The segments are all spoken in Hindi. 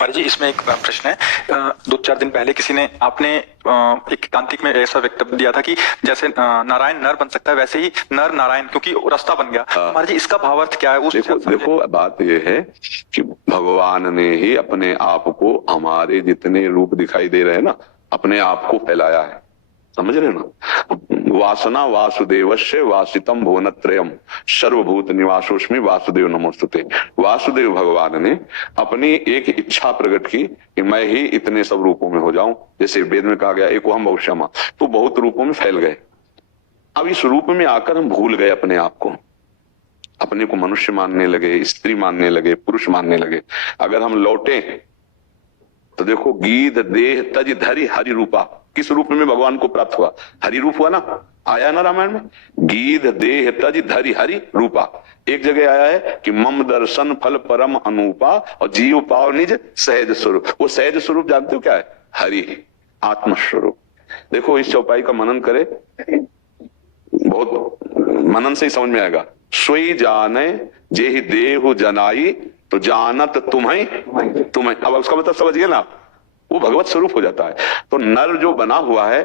महाराज जी, इसमें एक प्रश्न है। 2-4 दिन पहले किसी ने आपने एक तांत्रिक में ऐसा वक्तव्य दिया था कि जैसे नारायण नर बन सकता है वैसे ही नर नारायण, क्योंकि रास्ता बन गया। महाराज जी, इसका भावार्थ क्या है? उस देखो बात यह है कि भगवान ने ही अपने आप को हमारे जितने रूप दिखाई दे रहे हैं ना, अपने आप को फैलाया है। समझ रहे ना? वासना वासुदेवस्य वासितम भुवनत्रयम सर्वभूत निवासोस्मि वासुदेव नमोस्तुते। वासुदेव भगवान ने अपनी एक इच्छा प्रकट की कि मैं ही इतने सब रूपों में हो जाऊं। जैसे वेद में कहा गया एको हम बहुश्यामा, तो बहुत रूपों में फैल गए। अब इस रूप में आकर हम भूल गए अपने आप को, अपने को मनुष्य मानने लगे, स्त्री मानने लगे, पुरुष मानने लगे। अगर हम लौटे तो देखो, गीध देह तज धरि हरि रूपा, किस रूप में भगवान को प्राप्त हुआ? हरि रूप हुआ ना, आया ना रामायण में, गीध देह तज धरि हरि रूपा। एक जगह आया है कि मम दर्शन फल परम अनूपा और जीव पाव निज सहज स्वरूप। वो सहज स्वरूप जानते हो क्या है? हरि, आत्मस्वरूप। देखो, इस चौपाई का मनन करे, बहुत मनन से ही समझ में आएगा। सोई जाने जे ही देहु जनाई तो जानत तुम्हें। अब उसका मतलब समझ गए ना, वो भगवत स्वरूप हो जाता है। तो नर जो बना हुआ है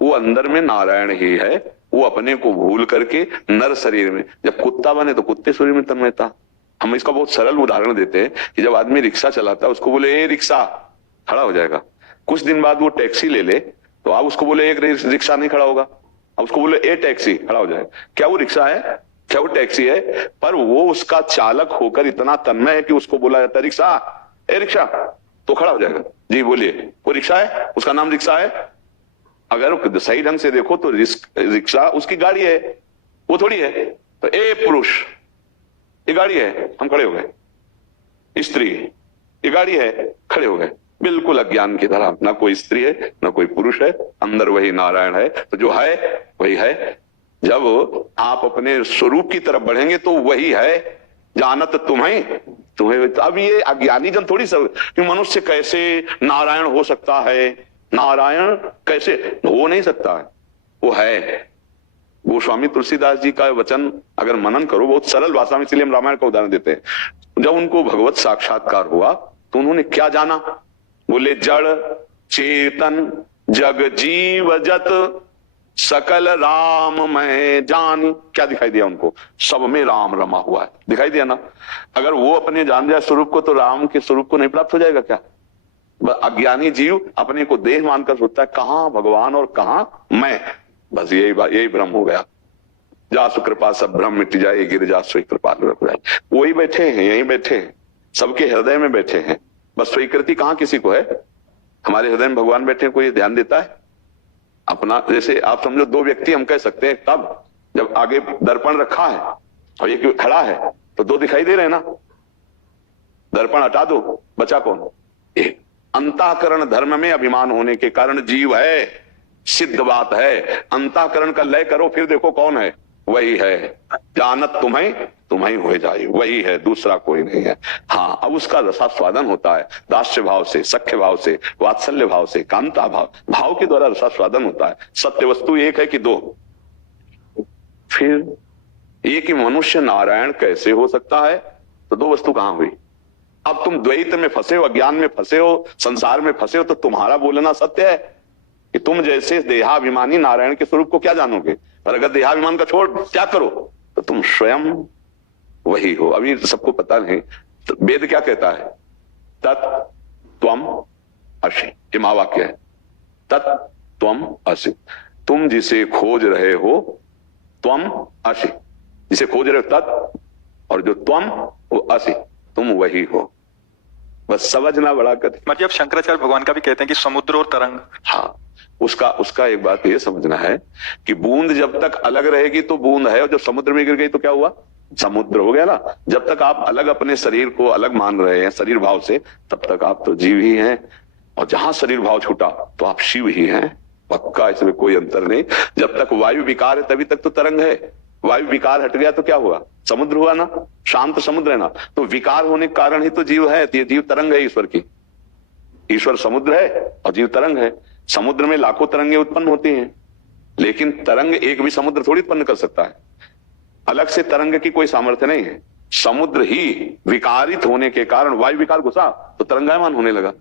वो अंदर में नारायण ही है। वो अपने को भूल करके नर शरीर में, जब कुत्ता बने तो कुत्ते शरीर में तन्मयता। हम इसका बहुत सरल उदाहरण देते हैं कि जब आदमी रिक्शा चलाता है, उसको बोले ए रिक्शा, खड़ा हो जाएगा। कुछ दिन बाद वो टैक्सी ले ले तो आप उसको बोले एक रिक्शा, नहीं खड़ा होगा। अब उसको बोले ए टैक्सी, खड़ा हो जाएगा। क्या वो रिक्शा है? क्या वो टैक्सी है? पर वो उसका चालक होकर इतना तन्मय है कि उसको बोला जाता है रिक्शा, ए रिक्शा, तो खड़ा हो जाएगा। जी बोलिए, वो रिक्शा है, उसका नाम रिक्शा है। अगर सही ढंग से देखो तो रिक्शा उसकी गाड़ी है, वो थोड़ी है। तो ए पुरुष, ये गाड़ी है, हम खड़े हो गए। स्त्री, ये गाड़ी है, खड़े हो गए। बिल्कुल अज्ञान की तरह, ना कोई स्त्री है ना कोई पुरुष है, अंदर वही नारायण है। तो जो है वही है। जब आप अपने स्वरूप की तरफ बढ़ेंगे तो वही है, जानत तुम्हें। तो अब ये अज्ञानी जन थोड़ी सब कि मनुष्य कैसे नारायण हो सकता है, नारायण कैसे हो नहीं सकता है, वो है। गोस्वामी तुलसीदास जी का वचन अगर मनन करो, बहुत सरल भाषा में, इसलिए हम रामायण का उदाहरण देते हैं। जब उनको भगवत साक्षात्कार हुआ तो उन्होंने क्या जाना? बोले जड़ चेतन जग जीव जत सकल राम मैं जानी। क्या दिखाई दिया उनको? सब में राम रमा हुआ है, दिखाई दिया ना। अगर वो अपने जान जाए स्वरूप को, तो राम के स्वरूप को नहीं प्राप्त हो जाएगा क्या? अज्ञानी जीव अपने को देह मानकर सोचता है कहां भगवान और कहां मैं। बस यही भ्रम हो गया। जासु कृपा सब भ्रम मिट जाए, गिर जा सोई कृपा रख जाए। वही बैठे हैं, यही बैठे हैं, सबके हृदय में बैठे हैं। बस स्वीकृति कहां किसी को है? हमारे हृदय में भगवान बैठे हैं, कोई ध्यान देता है अपना? जैसे आप समझो, दो व्यक्ति हम कह सकते हैं तब जब आगे दर्पण रखा है और एक खड़ा है, तो दो दिखाई दे रहे हैं ना। दर्पण हटा दो, बचा कौन? एक। अंतःकरण धर्म में अभिमान होने के कारण जीव है, सिद्ध बात है। अंतःकरण का लय करो, फिर देखो कौन है, वही है। जानत तुम्हें तुम्हें हो जाए, वही है, दूसरा कोई नहीं है। हाँ, अब उसका रसास्वादन होता है दास्य भाव से, सख्य भाव से, वात्सल्य भाव से, कांता भाव के द्वारा रसास्वादन होता है। सत्य वस्तु एक है कि दो? फिर ये कि मनुष्य नारायण कैसे हो सकता है? तो दो वस्तु कहां हुई? अब तुम द्वैत में फंसे हो, अज्ञान में फंसे हो, संसार में फंसे हो, तो तुम्हारा बोलना सत्य है कि तुम जैसे देहाभिमानी नारायण के स्वरूप को क्या जानोगे? पर अगर देहाभिमान का छोड़ त्याग करो तो तुम स्वयं वही हो। अभी सबको पता नहीं, तो वेद क्या कहता है? तत् त्वम असि, ये महावाक्य है। तत् त्वम असि, तुम जिसे खोज रहे हो, त्वम असि, जिसे खोज रहे हो तत्, और जो त्वम वो असि, तुम वही हो। बस समझना बड़ा कठिन। मतलब शंकराचार्य भगवान का भी कहते हैं कि समुद्र और तरंग। हाँ, उसका एक बात ये समझना है कि बूंद जब तक अलग रहेगी तो बूंद है, और जब समुद्र में गिर गई तो क्या हुआ? समुद्र हो गया ना। जब तक आप अलग अपने शरीर को अलग मान रहे हैं शरीर भाव से, तब तक आप तो जीव ही हैं। और जहां शरीर भाव छूटा तो आप शिव ही हैं, पक्का, इसमें कोई अंतर नहीं। जब तक वायु विकार है तभी तक तो तरंग है। वायु विकार हट गया तो क्या हुआ? समुद्र हुआ ना, शांत समुद्र है ना। तो विकार होने के कारण ही तो जीव है। ये जीव तरंग है ईश्वर की। ईश्वर समुद्र है और जीव तरंग है। समुद्र में लाखों तरंगे उत्पन्न होती हैं, लेकिन तरंग एक भी समुद्र थोड़ी उत्पन्न कर सकता है। अलग से तरंग की कोई सामर्थ्य नहीं है। समुद्र ही विकारित होने के कारण वायु विकार घुसा तो तरंगायमान होने लगा,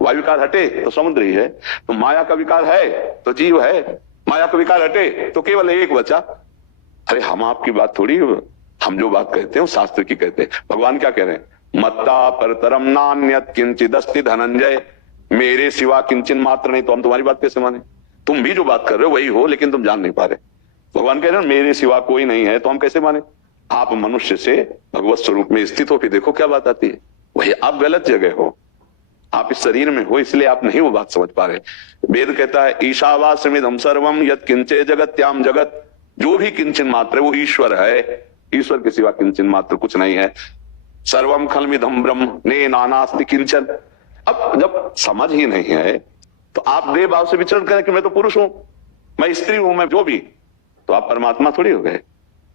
वायु विकार हटे तो समुद्र ही है। तो माया का विकार है तो जीव है, माया का विकार हटे तो केवल एक बचा। अरे हम आपकी बात थोड़ी, हम जो बात कहते हैं वो शास्त्र की कहते हैं। भगवान क्या कह रहे हैं? मत्ता परतरम नान्यत किंचिदस्ति धनंजय, मेरे सिवा किंचन मात्र नहीं। तो हम तुम्हारी बात कैसे माने? तुम भी जो बात कर रहे हो वही हो, लेकिन तुम जान नहीं पा रहे। भगवान कह रहे हैं मेरे सिवा कोई नहीं है, तो हम कैसे माने? आप मनुष्य से भगवत स्वरूप में स्थित हो, फिर देखो क्या बात आती है। वही आप गलत जगह हो, आप इस शरीर में हो, इसलिए आप नहीं वो बात समझ पा रहे। वेद कहता है ईशावास्यमिदं सर्वम यत् किंचे जगत्याम जगत, जो भी किंचन मात्र है वो ईश्वर है, ईश्वर के सिवा किंचन मात्र कुछ नहीं है। सर्वम खलमिदं ब्रह्म ने नानास्ति किंचन। अब जब समझ ही नहीं है तो आप देह भाव से विचरण करें कि मैं तो पुरुष हूं, मैं स्त्री हूं, मैं जो भी, तो आप परमात्मा थोड़ी हो गए।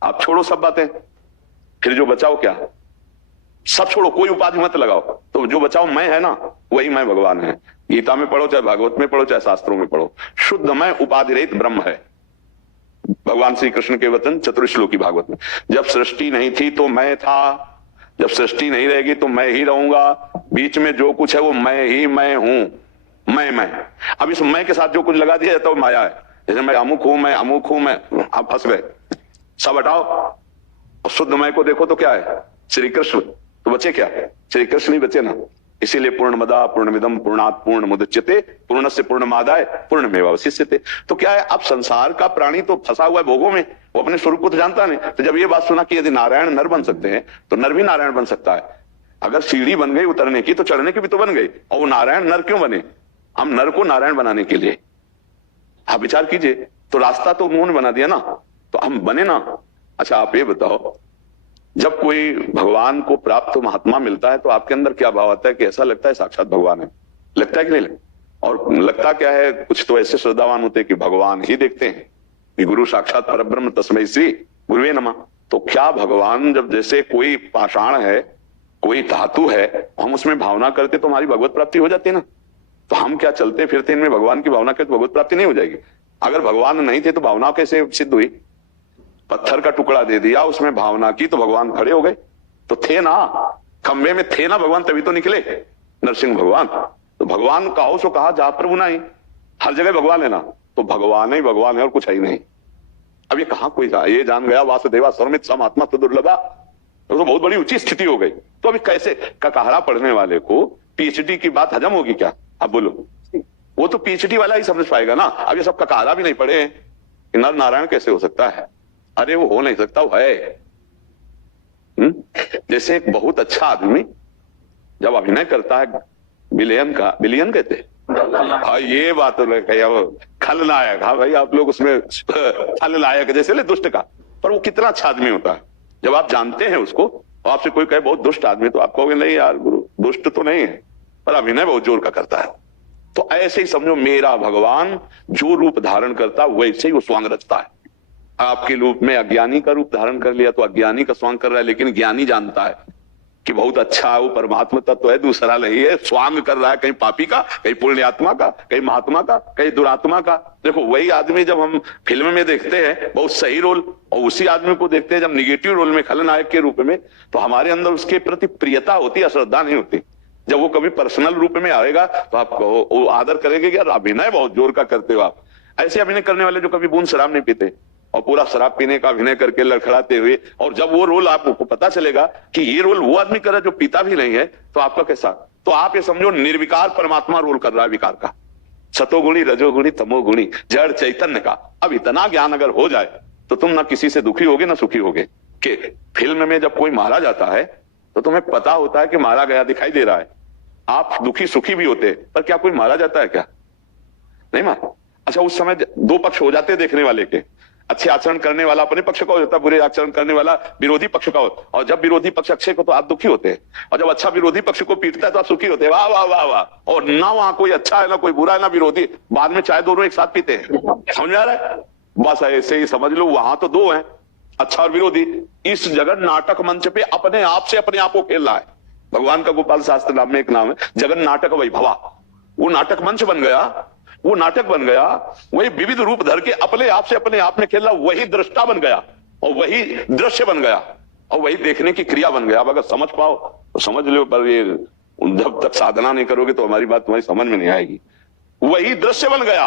आप छोड़ो सब बातें, फिर जो बचाओ क्या? सब छोड़ो, कोई उपाधि मत लगाओ। तो जो बचाओ मैं है ना, वही मैं भगवान है। गीता में पढ़ो, चाहे भागवत में पढ़ो, चाहे शास्त्रों में पढ़ो, शुद्ध मैं उपाधि रहित ब्रह्म है। भगवान श्री कृष्ण के वचन चतुर्श्लोकी भागवत में, जब सृष्टि नहीं थी तो मैं था, जब सृष्टि नहीं रहेगी तो मैं ही रहूंगा, बीच में जो कुछ है वो मैं ही मैं हूं। मैं अब इस मैं के साथ जो कुछ लगा दिया जाता है वो माया है। जैसे मैं अमुक हूं, मैं अमुक हूं, मैं, आप फंस गए। सब हटाओ और शुद्ध मैं को देखो तो क्या है? श्री कृष्ण। तो बचे क्या? श्री कृष्ण ही बचे ना। इसीलिए पूर्णमदा पूर्णमिदम पूर्णात् पूर्णमुदच्यते पूर्णस्य पूर्णमादाय पूर्णमेवावशिष्यते। तो क्या है, अब संसार का प्राणी तो फंसा हुआ है भोगों में, वो अपने स्वरूप को तो जानता नहीं। तो जब ये बात सुना कि यदि नारायण नर बन सकते हैं तो नर भी नारायण बन सकता है। अगर सीढ़ी बन गई उतरने की तो चढ़ने की भी तो बन गई, और वो नारायण नर क्यों बने? हम नर को नारायण बनाने के लिए। आप विचार कीजिए, तो रास्ता तो उन्होंने बना दिया ना, तो हम बने ना। अच्छा आप ये बताओ, जब कोई भगवान को प्राप्त महात्मा मिलता है तो आपके अंदर क्या भाव आता है? कि ऐसा लगता है साक्षात भगवान है, लगता है कि नहीं लगता? और लगता क्या है, कुछ तो ऐसे श्रद्धावान होते हैं कि भगवान ही देखते हैं कि गुरु साक्षात परब्रह्म तस्मै श्री गुरुवे नमः। तो क्या भगवान, जब जैसे कोई पाषाण है, कोई धातु है, हम उसमें भावना करते तो हमारी भगवत प्राप्ति हो जाती है ना। तो हम क्या चलते फिरते इनमें भगवान की भावना करते, भगवत प्राप्ति नहीं हो जाएगी? अगर भगवान नहीं थे तो भावना कैसे सिद्ध हुई? पत्थर का टुकड़ा दे दिया, उसमें भावना की तो भगवान खड़े हो गए। तो थे ना, खंबे में थे ना भगवान, तभी तो निकले नरसिंह भगवान। तो भगवान कहो सो कहा, जहां प्रभु नहीं, हर जगह भगवान है ना। तो भगवान ही भगवान है और कुछ है ही नहीं। अब ये कहां कोई ये जान गया वासुदेवा सर्वमित समात्मा तो दुर्लभा, तो बहुत बड़ी ऊंची स्थिति हो गई। तो अभी कैसे ककाहरा पढ़ने वाले को पीएचडी की बात हजम होगी क्या? अब बोलो, वो तो पीएचडी वाला ही समझ पाएगा ना। अब ये सब ककाहरा भी नहीं पढ़े कि नर नारायण कैसे हो सकता है? अरे वो हो नहीं सकता, वो है। जैसे एक बहुत अच्छा आदमी जब अभिनय करता है, बिलियन कहते हैं, हाँ ये बात खलनायक, हाँ भाई आप लोग उसमें खलनायक जैसे ले दुष्ट का, पर वो कितना अच्छा आदमी होता है। जब आप जानते हैं उसको, आपसे कोई कहे बहुत दुष्ट आदमी, तो आप कहोगे नहीं यार गुरु दुष्ट तो नहीं है, पर अभिनय बहुत जोर का करता है। तो ऐसे ही समझो, मेरा भगवान जो रूप धारण करता है वैसे ही वो स्वांग रचता है। आपके रूप में अज्ञानी का रूप धारण कर लिया तो अज्ञानी का स्वांग कर रहा है, लेकिन ज्ञानी जानता है कि बहुत अच्छा है, वो परमात्मा तत्व है, दूसरा नहीं है। स्वांग कर रहा है कहीं पापी का, कहीं पुण्यात्मा का, कहीं महात्मा का, कहीं दुरात्मा का। देखो वही आदमी जब हम फिल्म में देखते हैं बहुत सही रोल, और उसी आदमी को देखते हैं जब निगेटिव रोल में खलनायक के रूप में, तो हमारे अंदर उसके प्रति प्रियता होती है, श्रद्धा नहीं होती। जब वो कभी पर्सनल रूप में आएगा तो आप वो आदर करेंगे कि यार अभिनय बहुत जोर का करते हो आप। ऐसे अभिनय करने वाले जो कभी बूंद शराब नहीं पीते और पूरा शराब पीने का अभिनय करके लड़खड़ाते हुए, और जब वो रोल आपको पता चलेगा कि ये रोल वो आदमी कर रहा है जो पीता भी नहीं है, तो आपका कैसा? तो आप ये समझो निर्विकार परमात्मा रोल कर रहा है विकार का, सतोगुणी रजोगुणी तमोगुणी जड़ चैतन्य का। अब इतना ज्ञान अगर हो जाए तो तुम ना किसी से दुखी होगे ना सुखी होगे। कि फिल्म में जब कोई मारा जाता है तो तुम्हें पता होता है कि मारा गया दिखाई दे रहा है, आप दुखी सुखी भी होते, पर क्या कोई मारा जाता है क्या? नहीं मारा। अच्छा उस समय दो पक्ष हो जाते देखने वाले के, अच्छे आचरण करने वाला अपने पक्ष का हो जाता, बुरे आचरण करने वाला विरोधी पक्ष का हो। और जब विरोधी पक्ष अच्छे को तो आप दुखी होते हैं, और जब अच्छा विरोधी पक्ष को पीटता है तो आप सुखी होते हैं। वाह वाह वाह वाह। और ना वहां कोई अच्छा है ना कोई बुरा है ना विरोधी, बाद में चाय दोनों एक साथ पीते हैं। समझ आ रहा है? बस ऐसे ही समझ लो, वहां तो दो हैं, अच्छा और विरोधी। इस जगत नाटक मंच पे अपने आप से अपने आप को खेल रहा है। भगवान का गोपाल शास्त्र नाम में एक नाम है जगन नाटक वैभवा। वो नाटक मंच बन गया, वो नाटक बन गया, वही विविध रूप धर के अपने आप से अपने आप में खेल रहा, वही दृष्टा बन गया और वही दृश्य बन गया। और वही देखने की क्रिया बन गया। अब अगर समझ पाओ तो समझ लो, पर ये जब तक साधना नहीं करोगे तो हमारी बात तुम्हारी समझ में नहीं आएगी। वही दृश्य बन गया,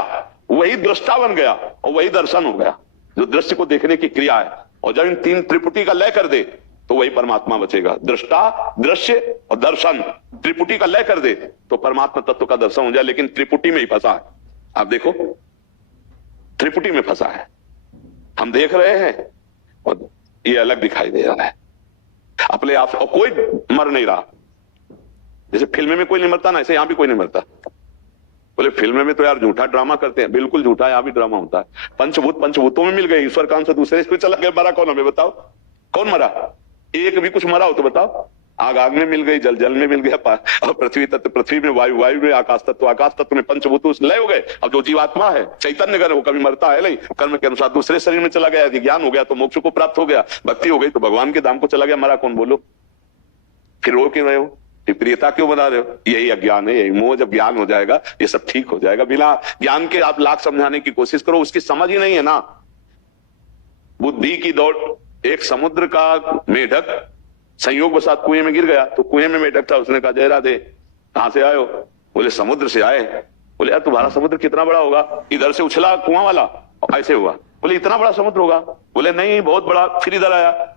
वही दृष्टा बन गया और वही दर्शन हो गया, जो दृश्य को देखने की क्रिया है। और जब इन तीन त्रिपुटी का लय कर दे तो वही परमात्मा बचेगा। दृष्टा, दृश्य और दर्शन, त्रिपुटी का लय कर दे तो परमात्मा तत्व का दर्शन हो जाए। लेकिन त्रिपुटी में ही फंसा है। आप देखो, त्रिपुटी में फंसा है। हम देख रहे हैं और ये अलग दिखाई दे रहा है अपने आप से, और कोई मर नहीं रहा। जैसे फिल्म में कोई नहीं मरता ना, ऐसे यहां भी कोई नहीं मरता। बोले फिल्म में तो यार झूठा ड्रामा करते हैं, बिल्कुल झूठा, यहां भी ड्रामा होता है। पंचभूत पंचभूतों में मिल गए, ईश्वर काम से दूसरे पे चला गया, मरा कौन हमें बताओ? कौन मरा? एक भी कुछ मरा हो तो बताओ? आग आग में मिल गई, जल जल में मिल गया, और पृथ्वी तत्व पृथ्वी में, वायु वायु में, आकाश तत्व में, पंचभूत लय हो गए। अब जो जीवात्मा है चैतन्य घर, वो कभी मरता है नहीं, कर्म के अनुसार दूसरे शरीर में चला गया। यदि ज्ञान हो गया तो मोक्ष को प्राप्त हो गया, भक्ति हो गई तो भगवान के धाम को चला गया। मरा कौन? बोलो। फिर रो क्यों रहे हो? प्रियता क्यों बना रहे हो? यही अज्ञान है, यही मोह। जब ज्ञान हो जाएगा ये सब ठीक हो जाएगा। बिना ज्ञान के आप लाख समझाने की कोशिश करो, उसकी समझ ही नहीं है ना। बुद्धि की दौड़, एक समुद्र का मेढक संयोग वसात कुएं में गिर गया, तो कुएं में मेढक था, उसने कहा जय राधे, कहां से आए हो? बोले समुद्र से आए। बोले यार तुम्हारा समुद्र कितना बड़ा होगा? इधर से उछला कुआं वाला, ऐसे हुआ। बोले इतना बड़ा समुद्र होगा? बोले नहीं बहुत बड़ा। फिर इधर आया,